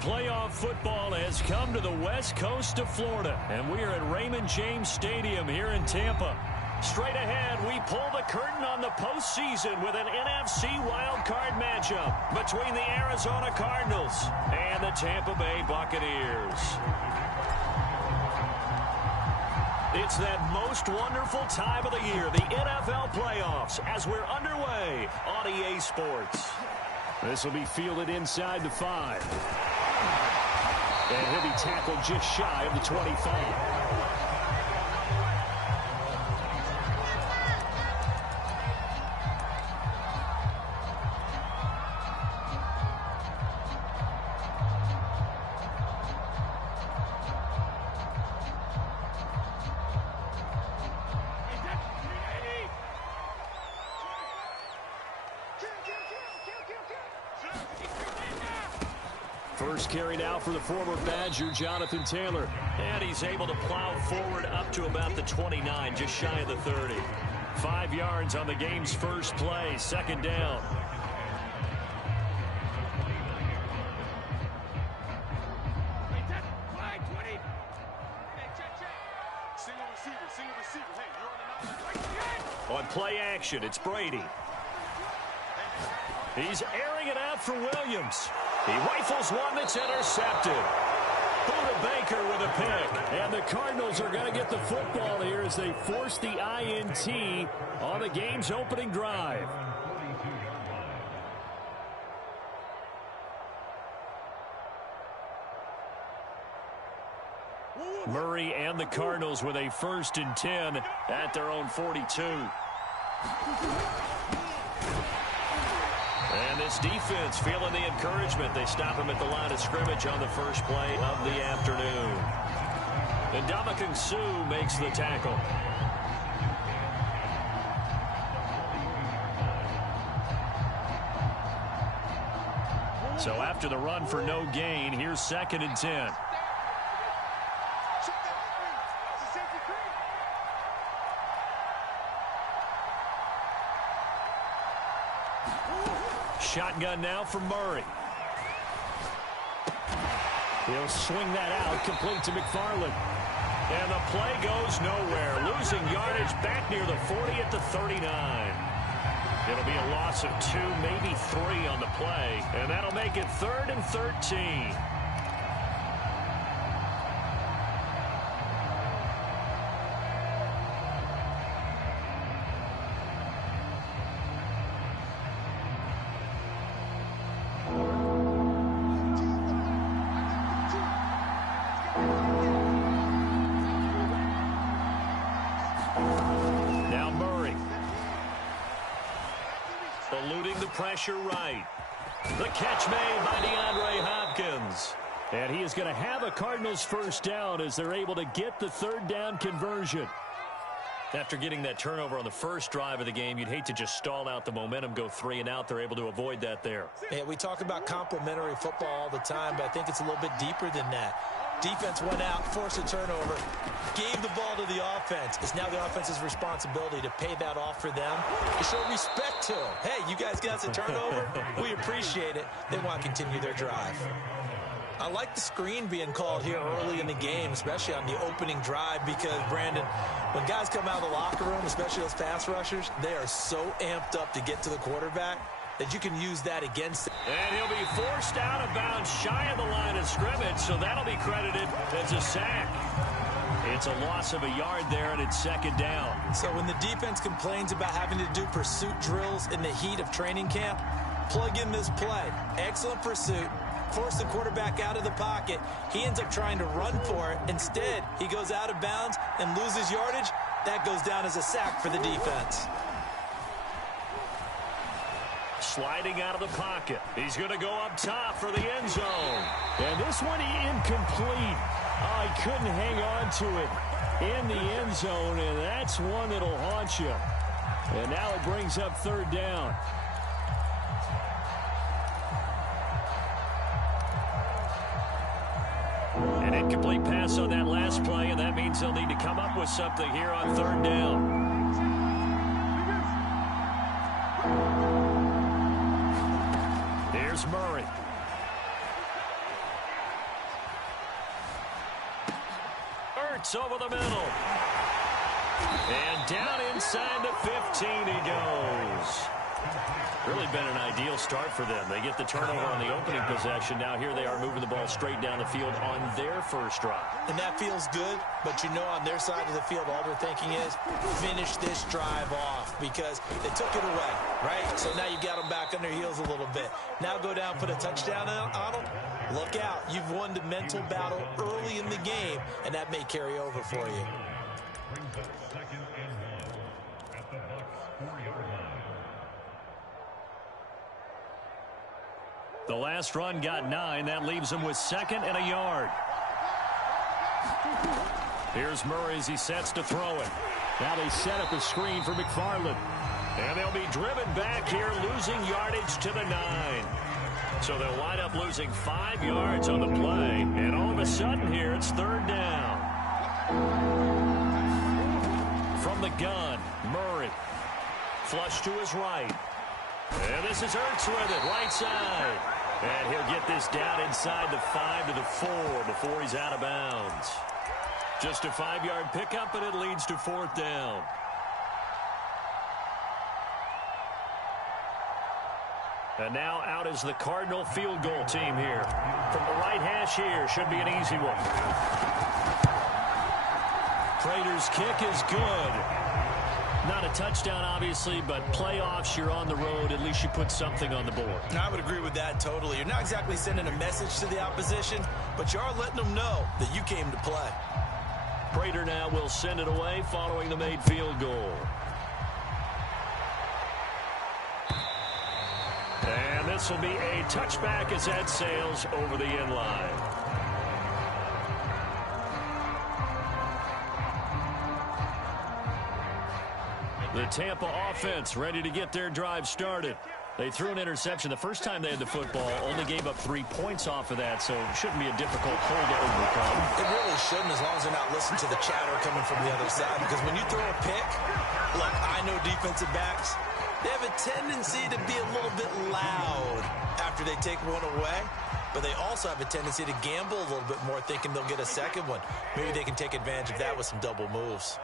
Playoff football has come to the west coast of Florida, and we are at Raymond James Stadium here in Tampa. Straight ahead, we pull the curtain on the postseason with an NFC wildcard matchup between the Arizona Cardinals and the Tampa Bay Buccaneers. It's that most wonderful time of the year, the NFL playoffs, as we're underway on EA Sports. This will be fielded inside the 5. And he'll be tackled just shy of the 25. First carried out for the former Badger, Jonathan Taylor. And he's able to plow forward up to about the 29, just shy of the 30. 5 yards on the game's first play, second down. On play action, it's Brady. He's airing it out for Williams. He rifles one that's intercepted. Buda Baker with a pick. And the Cardinals are going to get the football here as they force the INT on the game's opening drive. Murray and the Cardinals with a 1st and 10 at their own 42. And this defense feeling the encouragement. They stop him at the line of scrimmage on the first play of the afternoon. And Ndamukong Suh makes the tackle. So after the run for no gain, here's 2nd and 10. Shotgun now for Murray. He'll swing that out, complete to McFarland. And the play goes nowhere. Losing yardage back near the 40 at the 39. It'll be a loss of 2, maybe 3 on the play. And that'll make it 3rd and 13. Pressure right. The catch made by DeAndre Hopkins. And he is going to have a Cardinals 1st down as they're able to get the 3rd down conversion. After getting that turnover on the first drive of the game, you'd hate to just stall out the momentum, go 3 and out. They're able to avoid that there. Yeah, we talk about complementary football all the time, but I think it's a little bit deeper than that. Defense went out, forced a turnover, gave the ball to the offense. It's now the offense's responsibility to pay that off for them, to show respect to them. Hey, you guys got us a turnover? We appreciate it. They want to continue their drive. I like the screen being called here early in the game, especially on the opening drive, because, Brandon, when guys come out of the locker room, especially those pass rushers, they are so amped up to get to the quarterback that you can use that against them. And he'll be forced out of bounds shy of the line of scrimmage, so that'll be credited as a sack. It's a loss of a yard there, and it's 2nd down. So when the defense complains about having to do pursuit drills in the heat of training camp, plug in this play. Excellent pursuit. Force the quarterback out of the pocket. He ends up trying to run for it. Instead, he goes out of bounds and loses yardage. That goes down as a sack for the defense. Sliding out of the pocket. He's going to go up top for the end zone. And this one incomplete. Oh, he couldn't hang on to it in the end zone, and that's one that'll haunt you. And now it brings up 3rd down. An incomplete pass on that last play, and that means they'll need to come up with something here on 3rd down. Here's Murray. Hurts over the middle. And down inside the 15 he goes. Really been an ideal start for them. They get the turnover on the opening possession. Now here they are moving the ball straight down the field on their first drive. And that feels good, but you know on their side of the field all they're thinking is finish this drive off because they took it away, right? So now you got them back on their heels a little bit. Now go down, put a touchdown on them. Look out. You've won the mental battle early in the game, and that may carry over for you. The last run got 9. That leaves him with 2nd and a yard. Here's Murray as he sets to throw it. Now they set up a screen for McFarland. And they'll be driven back here, losing yardage to the 9. So they'll wind up losing 5 yards on the play. And all of a sudden here, it's 3rd down. From the gun, Murray. Flush to his right. And this is Ertz with it, right side. And he'll get this down inside the 5 to the 4 before he's out of bounds. Just a 5-yard pickup, and it leads to 4th down. And now out is the Cardinal field goal team here. From the right hash here, should be an easy one. Prater's kick is good. Not a touchdown, obviously, but playoffs, you're on the road. At least you put something on the board. I would agree with that totally. You're not exactly sending a message to the opposition, but you are letting them know that you came to play. Prater now will send it away following the made field goal. And this will be a touchback as that sails over the end line. The Tampa offense ready to get their drive started. They threw an interception the first time they had the football, only gave up 3 points off of that, so it shouldn't be a difficult hole to overcome. It really shouldn't, as long as they're not listening to the chatter coming from the other side, because when you throw a pick, look, I know defensive backs, they have a tendency to be a little bit loud after they take one away, but they also have a tendency to gamble a little bit more, thinking they'll get a second one. Maybe they can take advantage of that with some double moves.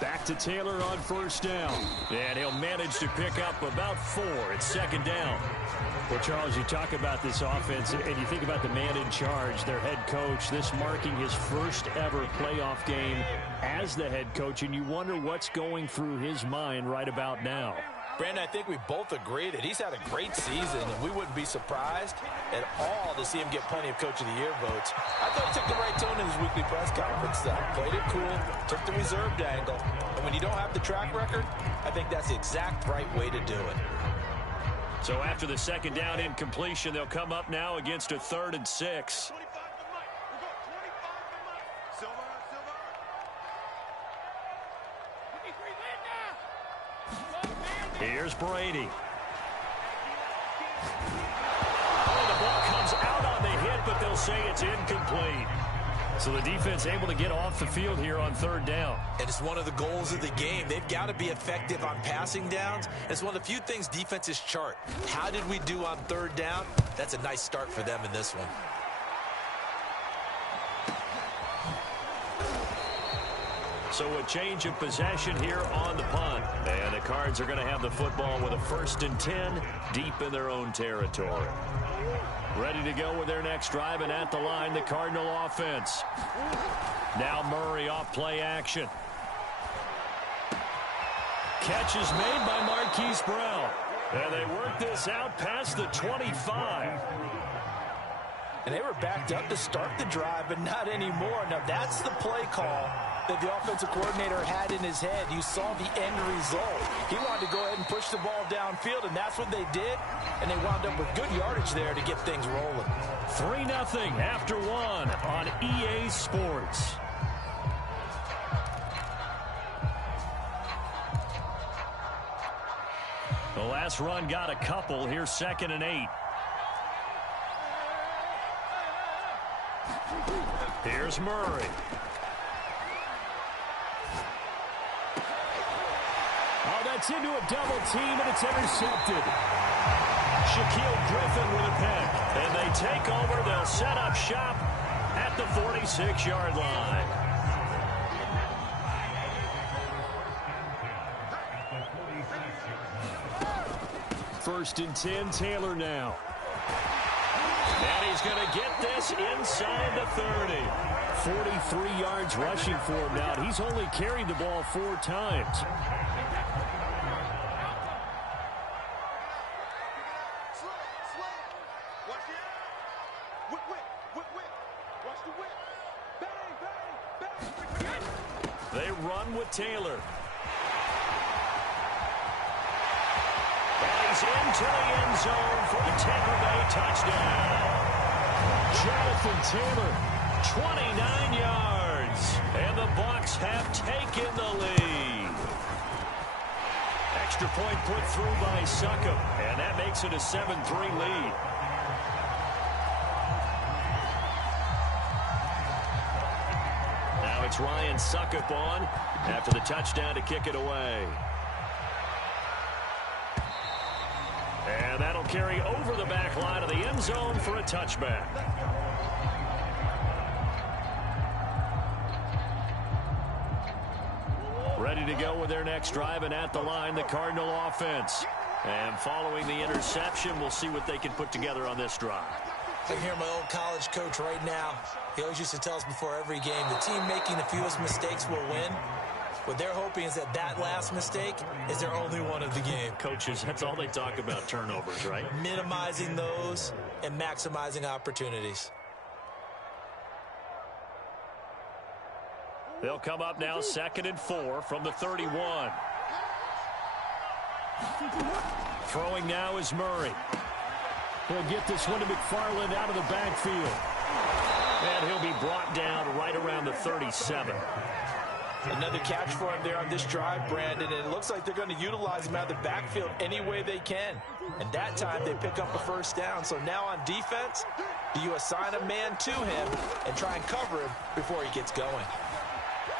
Back to Taylor on 1st down. And he'll manage to pick up about 4. It's 2nd down. Well, Charles, you talk about this offense, and you think about the man in charge, their head coach, this marking his first ever playoff game as the head coach, and you wonder what's going through his mind right about now. Brandon, I think we both agree that he's had a great season, and we wouldn't be surprised at all to see him get plenty of Coach of the Year votes. I thought he took the right tone in his weekly press conference, though. Played it cool, took the reserved angle, and when you don't have the track record, I think that's the exact right way to do it. So after the 2nd down incompletion, they'll come up now against a 3rd and 6. Here's Brady. Oh, the ball comes out on the hit, but they'll say it's incomplete. So the defense able to get off the field here on 3rd down. And it's one of the goals of the game. They've got to be effective on passing downs. And it's one of the few things defenses chart. How did we do on 3rd down? That's a nice start for them in this one. So a change of possession here on the punt. And the Cards are going to have the football with a 1st and 10 deep in their own territory. Ready to go with their next drive, and at the line, the Cardinal offense. Now Murray off play action. Catch is made by Marquise Brown. And they work this out past the 25. And they were backed up to start the drive, but not anymore. Now that's the play call that the offensive coordinator had in his head. You saw the end result. He wanted to go ahead and push the ball downfield, and that's what they did. And they wound up with good yardage there to get things rolling. 3-0 after 1 on EA Sports. The last run got a couple. Here's 2nd and 8. Here's Murray. Oh, that's into a double team, and it's intercepted. Shaquille Griffin with a pick. And they take over. They'll set up shop the 46-yard line. First and 10, Taylor now. And he's going to get this inside the 30. 43 yards rushing for him now. He's only carried the ball 4 times. They run with Taylor. And he's into the end zone for the Tampa Bay touchdown. Jonathan Taylor, 29 yards. And the Bucs have taken the lead. Extra point put through by Succop. And that makes it a 7-3 lead. Now it's Ryan Succop on after the touchdown to kick it away. And that'll carry over the back line of the end zone for a touchback. Ready to go with their next drive, and at the line, the Cardinal offense. And following the interception, we'll see what they can put together on this drive. I hear my old college coach right now. He always used to tell us before every game, the team making the fewest mistakes will win. What they're hoping is that that last mistake is their only one of the game. Coaches, that's all they talk about, turnovers, right? Minimizing those and maximizing opportunities. They'll come up now 2nd and 4 from the 31. Throwing now is Murray. He'll get this one to McFarland out of the backfield. And he'll be brought down right around the 37. Another catch for him there on this drive, Brandon, and it looks like they're going to utilize him out of the backfield any way they can. And that time they pick up a first down. So now on defense, do you assign a man to him and try and cover him before he gets going?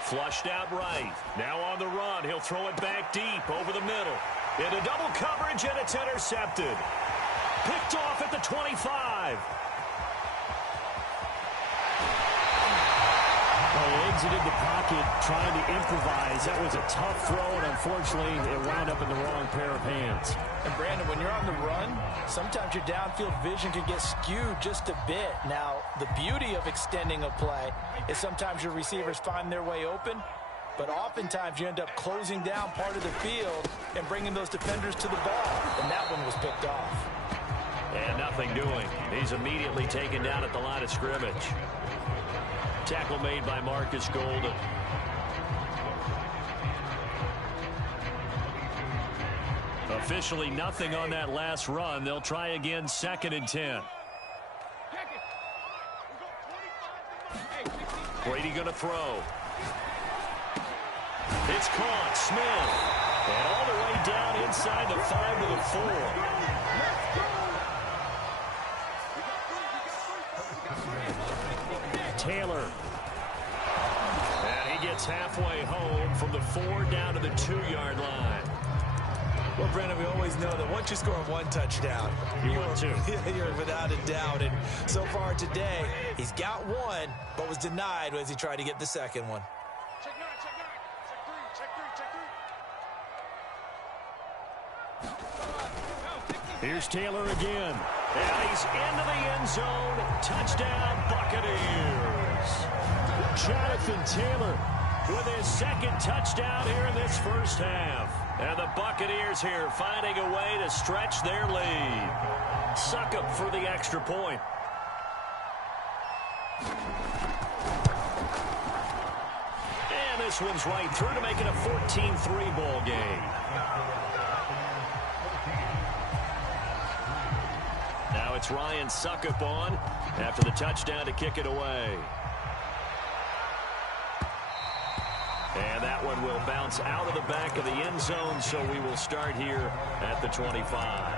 Flushed out right. Now on the run. He'll throw it back deep over the middle. Into double coverage, and it's intercepted. Picked off at the 25. Well, exited the pocket trying to improvise. That was a tough throw, and unfortunately, it wound up in the wrong pair of hands. And, Brandon, when you're on the run, sometimes your downfield vision can get skewed just a bit. Now, the beauty of extending a play is sometimes your receivers find their way open, but oftentimes you end up closing down part of the field and bringing those defenders to the ball, and that one was picked off. And nothing doing. He's immediately taken down at the line of scrimmage. Tackle made by Marcus Golden. Officially nothing on that last run. They'll try again 2nd and 10. Brady going to throw. It's caught. Smith. And all the way down inside the 5 to the 4. Taylor. And he gets halfway home from the 4 down to the 2-yard line. Well, Brandon, we always know that once you score one touchdown, you're without a doubt. And so far today, he's got one, but was denied as he tried to get the second one. Here's Taylor again. And he's into the end zone. Touchdown, Buccaneers. Jonathan Taylor with his 2nd touchdown here in this first half. And the Buccaneers here finding a way to stretch their lead. Succop for the extra point. And this one's right through to make it a 14-3 ball game. Now it's Ryan Succop on after the touchdown to kick it away. And that one will bounce out of the back of the end zone, so we will start here at the 25.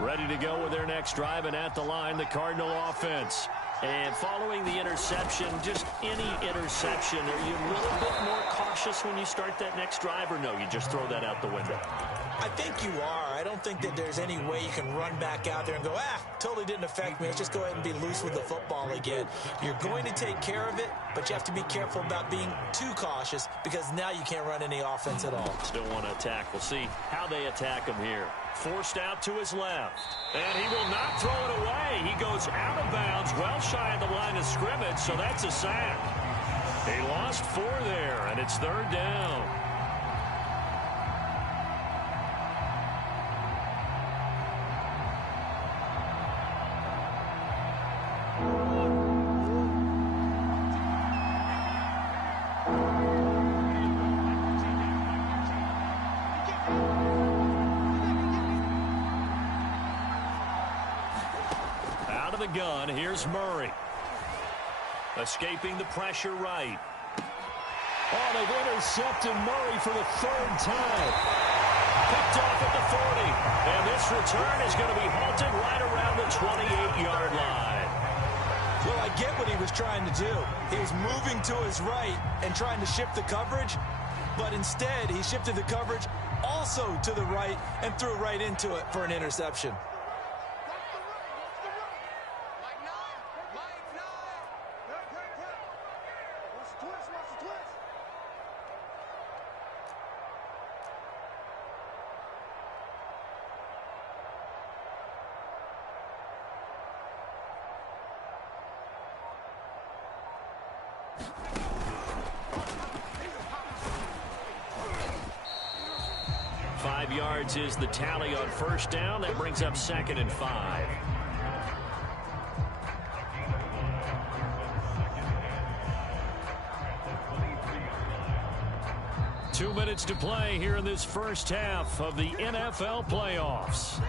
Ready to go with their next drive, and at the line, the Cardinal offense. And following the interception, just any interception, are you a little bit more cautious when you start that next drive, or no, you just throw that out the window? I think you are. I don't think that there's any way you can run back out there and go, totally didn't affect me. Let's just go ahead and be loose with the football again. You're going to take care of it, but you have to be careful about being too cautious because now you can't run any offense at all. Still want to attack. We'll see how they attack him here. Forced out to his left. And he will not throw it away. He goes out of bounds, well shy of the line of scrimmage, so that's a sack. He lost 4 there, and it's 3rd down. Out of the gun, here's Murray. Escaping the pressure right. Oh, they've intercepted Murray for the 3rd time. Picked off at the 40. And this return is going to be halted right around the 28-yard line. Well, I get what he was trying to do. He was moving to his right and trying to shift the coverage, but instead he shifted the coverage also to the right and threw right into it for an interception. Yards is the tally on 1st down. That brings up 2nd and 5. Two minutes to play here in this first half of the NFL playoffs.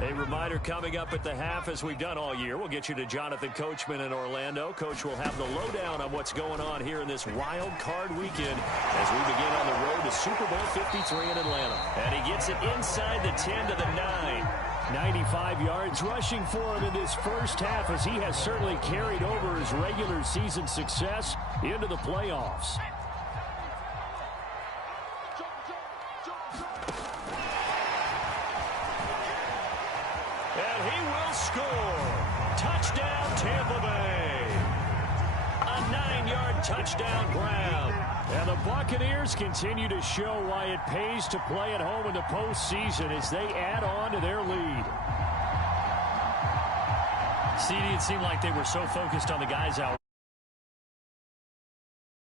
A reminder coming up at the half, as we've done all year. We'll get you to Jonathan Coachman in Orlando. Coach will have the lowdown on what's going on here in this wild card weekend as we begin on the road to Super Bowl 53 in Atlanta. And he gets it inside the 10 to the 9. 95 yards rushing for him in this first half, as he has certainly carried over his regular season success into the playoffs. And he will score. Touchdown, Tampa Bay. A 9-yard touchdown grab. And the Buccaneers continue to show why it pays to play at home in the postseason as they add on to their lead. CD, it seemed like they were so focused on the guys out